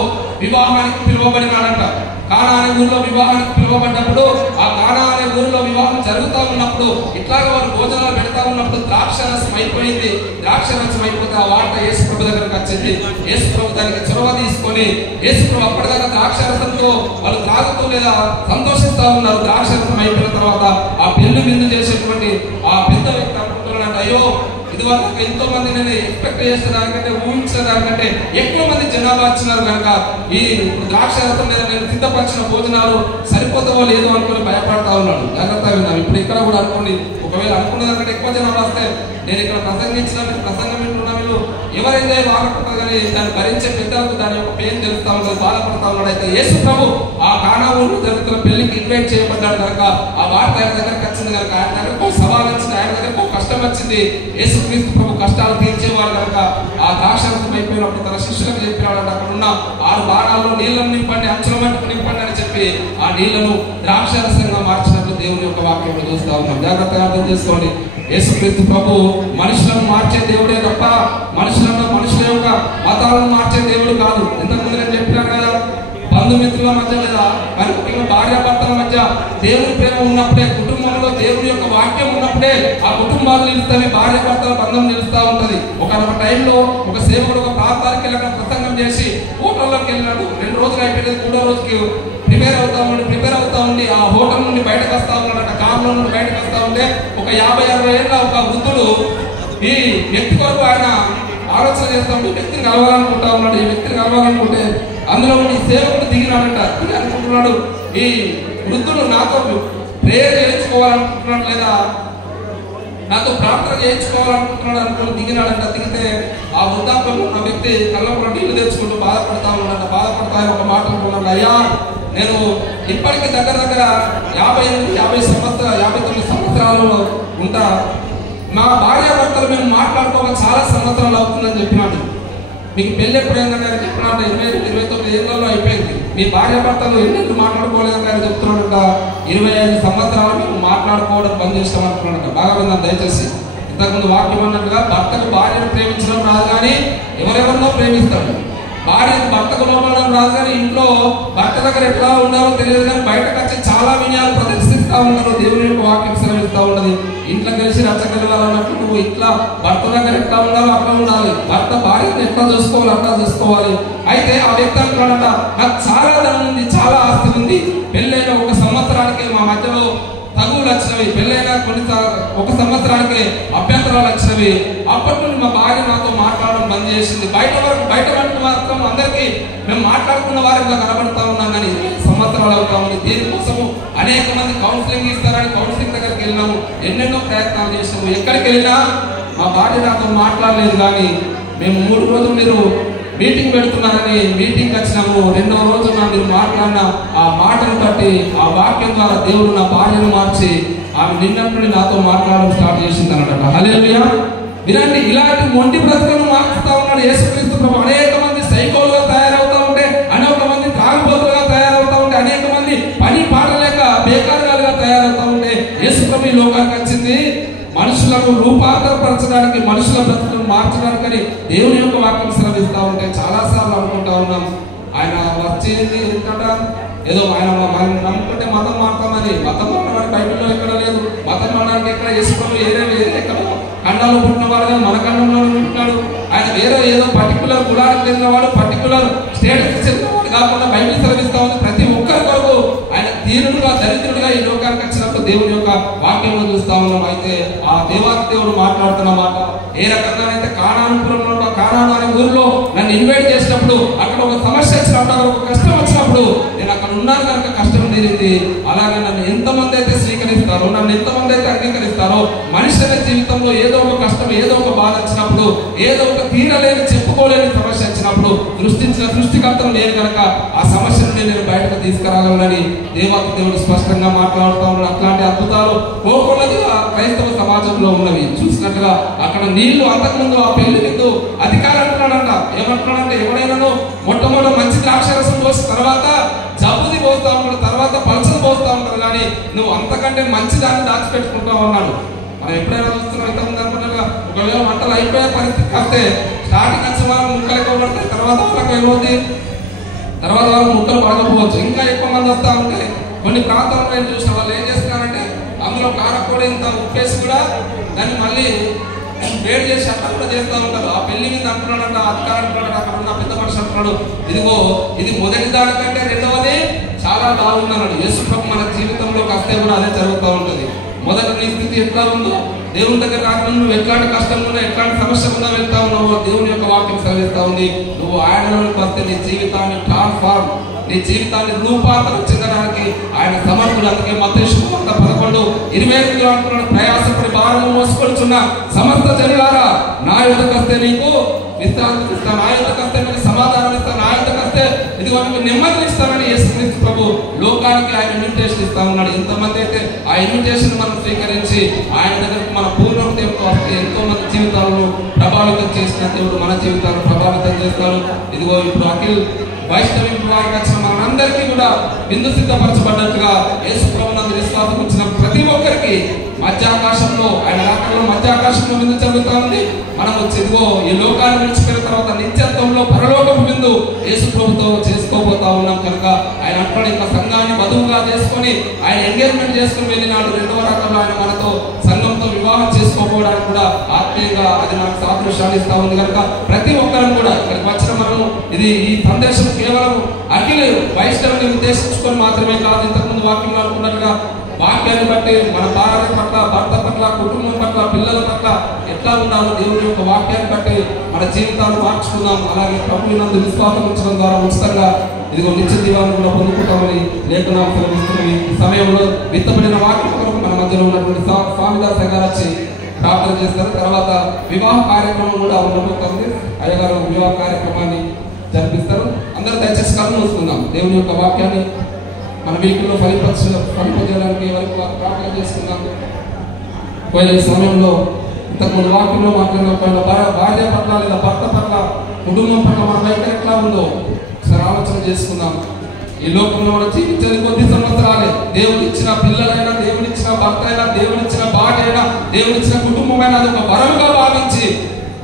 వివాహానికి పిలువబడినాడంట. కానా అనే ఊరిలో వివాహానికి పిలువబడ్డప్పుడు ఆ కానా అనే ఊరిలో వివాహం జరుగుతూ ఉన్నప్పుడు ఇట్లాగా వాళ్ళు భోజనాలు పెడతా ఉన్నప్పుడు ద్రాక్షరసం అయిపోయింది. ద్రాక్షరసం అయిపోతే ఆ వార్త యేసు ప్రభు దగ్గరకు వచ్చింది. యేసు ప్రభు దానికి చొరవ తీసుకొని యేసు ప్రభు అప్పటిదాకా ద్రాక్షరసంతో వాళ్ళు త్రాగుతూ లేదా సంతోషిస్తూ ఉన్నారు. ద్రాక్షరసం అయిపోయిన తర్వాత ఆ పెళ్లి విందు చేసేటువంటి ఆ పెద్ద వ్యక్తి అనుకుంటున్నాడంట, అయ్యో ఇదివరకు ఎంతో మంది నేను ఎక్స్పెక్ట్ చేసిన దానికంటే ఊహించిన దానికంటే ఎక్కువ మంది జనాభా వచ్చినారు కనుక ఈ ద్రాక్షరసం మీద నేను సిద్ధపరిచిన భోజనాలు సరిపోతావో లేదో అనుకుని భయపడతా ఉన్నాడు. జాగ్రత్తగా విన్నాం. ఇప్పుడు ఇక్కడ కూడా అనుకోండి, ఒకవేళ అనుకున్న దానికంటే ఎక్కువ జనాభా వస్తే నేను ఇక్కడ ప్రసంగం వింటున్నా, వీళ్ళు ఎవరైతే బాధపడతారు కానీ దాన్ని భరించే పెద్దలకు దాని యొక్క పెయిన్ తెలుస్తా ఉంటుంది, బాధపడతా ఉన్నాడు. అయితే యేసు ప్రభు ఆ కానా ఊరిలో జరుగుతున్న పెళ్లికి ఇన్వైట్ చేయబడ్డాడు కనుక ఆ వార్త ఆయన దగ్గరకు వచ్చింది కనుక ఆయన దగ్గరకు సవాల్ వచ్చింది, ఆయన దగ్గరకు కష్టం వచ్చింది. యేసుక్రీస్తు ప్రభు కష్టాలు తీర్చేవాడు కనుక ఆ ద్రాక్షారసం అయిపోయినప్పుడు తన శిష్యులకు చెప్పినాడు, అక్కడ ఉన్న 6 బాణాల్లో నీళ్లను నింపండి, అంచుల మట్టుకు నింపండి అని చెప్పి ఆ నీళ్లను ద్రాక్షారసంగా మార్చినట్లు దేవుని యొక్క వాక్యంలో చూస్తా ఉన్నాం. జాగ్రత్తగా అర్థం చేసుకోండి. యేసుక్రీస్తు ప్రభు మనుషులను మార్చే దేవుడే తప్ప మనుషుల యొక్క మతాలను మార్చే దేవుడు కాదు. ఇంతకుముందు నేను చెప్పినాను కదా, బంధుమిత్రుల మధ్య లేదా మరి ముఖ్యంగా భార్యాభర్తల మధ్య దేవుని ప్రేమ ఉన్నప్పుడే, కుటుంబంలో దేవుని యొక్క వాక్యం ఉన్నప్పుడే ఆ కుటుంబాలు నిలుస్తాయి, భార్యాభర్తల బంధం నిలుస్తూ ఉంటది. ఒక టైంలో ఒక సేవకుడు ఒక ప్రాంతానికి వెళ్ళిన ప్రసంగం చేసి హోటల్లోకి వెళ్ళినాడు. 2 రోజులు అయిపోయింది, 3వ రోజుకి ప్రిపేర్ అవుతా ఉండి ఆ హోటల్ నుండి బయటకు వస్తా ఉన్నాడట. కారులో నుండి బయటకు వస్తా ఉంటే ఒక 50-60 ఏళ్ళ ఒక వృద్ధుడు ఈ వ్యక్తి కొరకు ఆయన ఆలోచన చేస్తా ఉంటే వ్యక్తిని కలవాలనుకుంటా ఉన్నాడు. ఈ వ్యక్తిని కలవాలనుకుంటే అందులో ఈ సేవకుడు దిగినాడంట. అనుకుంటున్నాడు ఈ వృద్ధుడు నాతో ప్రేయర్ చేయించుకోవాలనుకుంటున్నాడు లేదా నాతో ప్రార్థన చేయించుకోవాలనుకుంటున్నాడు అనుకుని దిగినాడంట. దిగితే ఆ వృద్ధాప్యంలో ఉన్న వ్యక్తి కళ్ళలో నీళ్లు తెచ్చుకుంటూ బాధపడతా ఉన్నాడు. ఒక మాట అనుకున్నాడు, అయ్యా నేను ఇప్పటికీ దగ్గర 59 సంవత్సరాలు ఉంటా, మా భార్యాభర్తలు మేము మాట్లాడుకోక చాలా సంవత్సరాలు అవుతుందని చెప్పినాడు. మీకు పెళ్ళి ఎప్పుడైందని ఆయన చెప్పినాడు, 29 ఏళ్ళలో అయిపోయింది. మీ భార్యాభర్తలు ఎన్నెళ్ళు మాట్లాడుకోలేదని ఆయన చెప్తున్నాడంట. 25 సంవత్సరాలు మేము మాట్లాడుకోవడం బంద్ చేస్తాం అనుకున్నాడంట. బాగా విన్నాను దయచేసి. ఇంతకుముందు వాక్యం అన్నట్టుగా భర్తకు భార్యను ప్రేమించడం రాదు కానీ ఎవరెవరినో ప్రేమిస్తాడు. భార్యకు భర్తకు లోపడం రాదు కానీ ఇంట్లో భర్త దగ్గర ఎట్లా ఉండాలో తెలియదు కానీ బయటకు వచ్చి చాలా వినయాలు ప్రదర్శిస్తూ ఉన్నారు. దేవుని యొక్క వాక్యం సెలవిస్తూ ఉన్నది. ఇంట్లో కలిసి రచ్చగలవాలన్నట్టు నువ్వు ఇట్లా భర్త దగ్గర ఎట్లా ఉండాలో అట్లా ఉండాలి, భర్త భార్యను ఎట్లా చూసుకోవాలి అట్లా చూసుకోవాలి. అయితే ఆ వ్యక్తి అంటున్నాడంట, నాకు చాలా ధనం ఉంది, చాలా ఆస్తి ఉంది, పెళ్ళైన 1 సంవత్సరానికి మా మధ్యలో తగువులు వచ్చినవి, పెళ్ళైన 1 సంవత్సరానికి అభ్యంతరాలు వచ్చినవి. అప్పటి నుండి మా భార్య నాతో మాట్లాడడం బంద్ చేసింది. బయట వరకు మాత్రం అందరికీ మేము మాట్లాడుకున్న వారిగా కనబడతా ఉన్నాం కానీ 20 సంవత్సరాలు అవుతా ఉంది. దీనికోసము అనేక మంది కౌన్సిలింగ్ ఇస్తారని కౌన్సిలింగ్ దగ్గరికి వెళ్ళినాము, ఎన్నెన్నో ప్రయత్నాలు చేసినాము. ఎక్కడికి వెళ్ళినా మా భార్య నాతో మాట్లాడలేదు కానీ మేము 3 రోజులు మీరు మీటింగ్ పెడుతున్నారని మీటింగ్ వచ్చినాము. 2వ రోజున మీరు మాట్లాడిన ఆ మాటను బట్టి ఆ వాక్యం ద్వారా దేవుడు నా భార్యను మార్చి ఆమె నిన్నప్పుడు నాతో మాట్లాడడం స్టార్ట్ చేసింది అన్నమాట. హల్లెలూయా. వినండి, ఇలాంటి మొండి బ్రతుకులను మార్చుతా ఉన్నాడు యేసుక్రీస్తు ప్రభు. అనేక మంది సైకోలుగా తయారవుతా ఉంటే, అనేక మంది త్రాగుబోతులుగా తయారవుతా ఉంటే, అనేక మంది పని పాట లేక బేకారులుగా తయారవుతా ఉంటే యేసు ప్రభు ఈ లోకానికి వచ్చింది మనుషులకు రూపాంతరపరచడానికి, మనుషుల బ్రతుకులను మార్చడానికని దేవుని యొక్క వాక్యం సెలవిస్తూ ఉంటే చాలా సార్లు అనుకుంటా ఉన్నాం ఆయన వచ్చేది ఎందుకంటే ఏదో ఆయన మనం నమ్ముకుంటే మతం మారుతామని. మతం మారడానికి బైబిల్లో ఎక్కడ లేదు. మతం మారడానికి ఎక్కడ యేసు ప్రభు వేరే ఎక్కడ ఖండాలు పుట్టిన వాడుగా మన ఖండంలో ఉంటున్నాడు. ఆయన వేరే ఏదో పర్టికులర్ కులానికి చెందినవాడు, పర్టికులర్ స్టేటస్ చెందినవాడు కాకుండా బైబిల్ సెలవిస్తా ఉంది ప్రతి ఒక్కరి కొరకు ఆయన దీనుడుగా దరిద్రుడిగా ఈ లోకానికి వచ్చినప్పుడు దేవుని యొక్క వాక్యంలో చూస్తా ఉన్నాం. అయితే ఆ దేవాది దేవుడు మాట్లాడుతున్న మాట ఏ రకంగానైతే కానాను అనే ఊరిలో నన్ను ఇన్వైట్ చేసినప్పుడు అక్కడ ఒక సమస్య వచ్చినప్పుడు, ఒక కష్టం వచ్చినప్పుడు నేను అక్కడ ఉన్నాను కనుక కష్టం తీరింది. అలాగే నన్ను ఎంతమంది అయితే స్వీకరిస్తారో, నన్ను ఎంతమంది అయితే అంగీకరిస్తారో, మనిషి అనే జీవితంలో ఏదో ఒక కష్టం, ఏదో ఒక బాధ వచ్చినప్పుడు, ఏదో ఒక తీరలేని చెప్పుకోలేని సమస్య వచ్చినప్పుడు సృష్టించిన సృష్టికర్తను నేను కనుక ఆ సమస్య నుండి నేను బయటకు తీసుకురాగలనని దేవాది దేవుడు స్పష్టంగా మాట్లాడుతూ ఉన్నాడు. అట్లాంటి అద్భుతాలు కోకొల్లదిగా క్రైస్తవ సమాజంలో ఉన్నవి. చూసినట్టుగా అక్కడ నీళ్లు అంతకుముందు ఆ పెళ్లి ముందు అధికారం అంటున్నాడంట. ఏమంటున్నాడంటే ఎవడైనాను మొట్టమొదటి మంచి ద్రాక్షరసం పోసిన తర్వాత జబ్బుది పోస్తా ఉంటాడు, తర్వాత పలసలు పోస్తా ఉంటాడు, కానీ నువ్వు అంతకంటే మంచి దాన్ని దాచిపెట్టుకుంటావు అన్నాడు. మనం ఎప్పుడైనా చూస్తున్నాం ఇంతకుముందు అనుకున్నాగా ఒకవేళ వంటలు అయిపోయే పరిస్థితి కాస్తే స్టార్టింగ్ వచ్చి మనం ముక్కలకి పడతాయి, తర్వాత వాళ్ళకి ఏమవుతుంది, తర్వాత వాళ్ళు ముక్కలు పడకపోవచ్చు. ఇంకా ఎక్కువ మంది వస్తా ఉంటే కొన్ని ప్రాంతాల్లో నేను చూసిన వాళ్ళు ఏం చేస్తున్నారంటే అందులో కారపొడి ఇంత ఉప్పేసి కూడా దాన్ని మళ్ళీ వేడి చేసి అట్లా కూడా చేస్తూ ఉంటారు. ఆ పెళ్లి మీద అంటున్నాడంట, అధికారం అంటున్నాడు, అక్కడ ఉన్న పెద్ద మనిషి అంటున్నాడు, ఇదిగో ఇది మొదటి దానికంటే 2వది చాలా బాగున్నాడు. యేసు ప్రభు మన జీవితంలో వస్తే కూడా అదే జరుగుతూ ఉంటుంది. మొదట నీ స్థితి ఎట్లా ఉందో, దేవుని దగ్గర రాకుండా నువ్వు ఎట్లాంటి కష్టం ఉన్నా, ఎట్లాంటి సమస్య ఉన్నా వెళ్తా ఉన్నావో దేవుని యొక్క వాక్యం సెలవిస్తా ఉంది. నువ్వు ఆయనలోకి వస్తే నీ జీవితాన్ని ట్రాన్స్ఫార్మ్, నీ జీవితాన్ని రూపాంతరం చెందడానికి ఆయన సమర్థుడు. అందుకే మత్తయి సువార్త 11:28 అంటున్నాడు, ప్రయాసపడి భారము మోసుకొనుచున్న సమస్త జనులారా నా యొద్దకు వస్తే నీకు విశ్రాంతి ఇస్తాను, ఆయనకు వస్తే మీకు సమాధానం ఇస్తాను, ఆయనకు వస్తే ఇదిగో మీకు నెమ్మదిని ఇస్తానని యేసుక్రీస్తు ప్రభు లోకానికి ఆయన ఇన్విటేషన్ ఇస్తా ఉన్నాడు. ఎంతమంది అయితే ఆ ఇన్విటేషన్ మనం స్వీకరించి ఆయన దగ్గరకు మన పూర్ణత్వంతో వస్తే ఎంతో మంది జీవితాలను ప్రభావితం చేసిన దేవుడు మన జీవితాలను ప్రభావితం చేస్తాడు. ఇదిగో ఇప్పుడు అఖిల్ వైష్ణవి వివాహానికి వచ్చిన మనందరికీ కూడా బిందు సిద్ధపరచబడ్డట్టుగా యేసు ప్రభునందు విశ్వాసం వచ్చిన ప్రతి ఒక్కరికి మధ్యాకాశంలో ఆయన రాకడలో మధ్యాకాశంలో విందు జరుగుతా ఉంది. మనం ఇదిగో ఈ లోకాన్ని విడిచిపోయిన తర్వాత నిత్యత్వంలో పరలోకపు విందు యేసు ప్రభుతో చేసుకోబోతా ఉన్నాం. కనుక ఆయన అంటాడు, ఇంకా సంఘాన్ని వధువుగా చేసుకొని ఆయన ఎంగేజ్మెంట్ చేసుకుని వెళ్ళినాడు. రెండవ రకంలో ఆయన మనతో సంఘంతో వివాహం చేసుకోకపోవడానికి కూడా ఆత్మీయంగా అది నాకు సాదృశ్యాన్ని ఇస్తా ఉంది. కనుక ప్రతి ఒక్కరం కూడా ఇక్కడికి వచ్చిన మనం ఈ సందేశం కేవలం అఖిల వైష్ణవుని ఉద్దేశించుకొని మాత్రమే కాదు. ఇంతకుముందు వాక్యం అనుకున్నట్టుగా వాక్యాన్ని బట్టి మన భార్య పట్ల, భర్త పట్ల, కుటుంబం పట్ల, పిల్లల పట్ల ఎట్లా ఉండాలో దేవుని యొక్క వాక్యాన్ని బట్టి మన జీవితాన్ని మార్చుకుందాం. అలాగే ప్రభువునందు విశ్వాసం ఉంచడం ద్వారా ఉచితంగా ఇదిగో నిత్య జీవాన్ని కూడా పొందుకుంటామని లేఖనాలు సెలవిస్తున్నాయి. ఈ సమయంలో విత్తబడిన వాక్యం కొరకు మన మధ్యలో ఉన్నటువంటి స్వామిదాస్ గారు వచ్చి ప్రార్థన చేస్తారు. తర్వాత వివాహ కార్యక్రమం కూడా ఉండబోతుంది. అయ్యగారు వివాహ కార్యక్రమాన్ని జరిపిస్తారు. అందరూ దయచేసి కళ్ళు మూసుకుందాం. దేవుని యొక్క వాక్యాన్ని మన వీటిలో ఫలింపజేయడానికి వరకు ప్రార్థన చేసుకుందాం. పోయిన సమయంలో ఇంతకుముందు వాక్యంలో మాట్లాడిన భార్య పట్ల లేదా భర్త పట్ల, కుటుంబం పట్ల మన వైఖరి ఎట్లా ఉందో ఒకసారి ఆలోచన చేసుకుందాం. ఈ లోకంలో మనం జీవించేది కొద్ది సంవత్సరాలే. దేవుడు ఇచ్చిన పిల్లలైనా, దేవుడు ఇచ్చిన భర్త అయినా, దేవుడు ఇచ్చిన భార్య అయినా, దేవుడు ఇచ్చిన కుటుంబమైనా అది ఒక వరంగా భావించి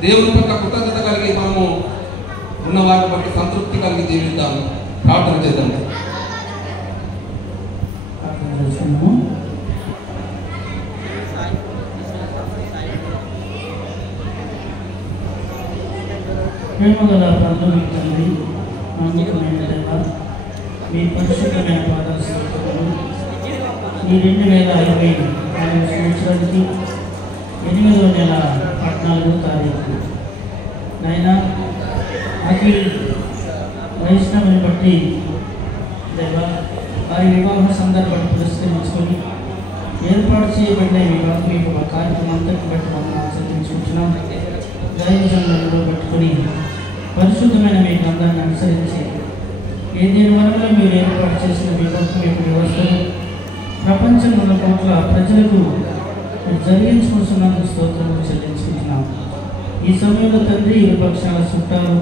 దేవుని పట్ల కృతజ్ఞత కలిగి మనము ఉన్న వారిని బట్టి సంతృప్తి కలిగి జీవిద్దాం. ప్రార్థన చేద్దాం. ప్రేమగల ప్రార్థన తండ్రి, నమ్మకమైన దేవా, మీ పరిశుద్ధమైన పాదాలు ఈ 2024 సంవత్సరానికి 8వ నెల 14వ తారీఖు నాయన అఖిల్ వైష్ణవుని బట్టి దేవా, వారి వివాహ సందర్భాన్ని పురస్కరించుకొని ఏర్పాటు చేయబడిన వివాహ కార్యక్రమం అంతటి బట్టి మమ్మల్ని ఆచరించుకుంటున్నాం. దైవజనులను పట్టుకొని పరిశుద్ధమైన మీ గ్రంథాన్ని అనుసరించి దీని వల్ల మీరు ఏర్పాటు చేసిన వివాహ వ్యవస్థను ప్రపంచంలో కోట్ల ప్రజలకు జరిగించుకుంటున్నందుకు స్తోత్రములు చెల్లించుకుంటున్నాం. ఈ సమయంలో తండ్రి ఇరు పక్షాల చుట్టాలు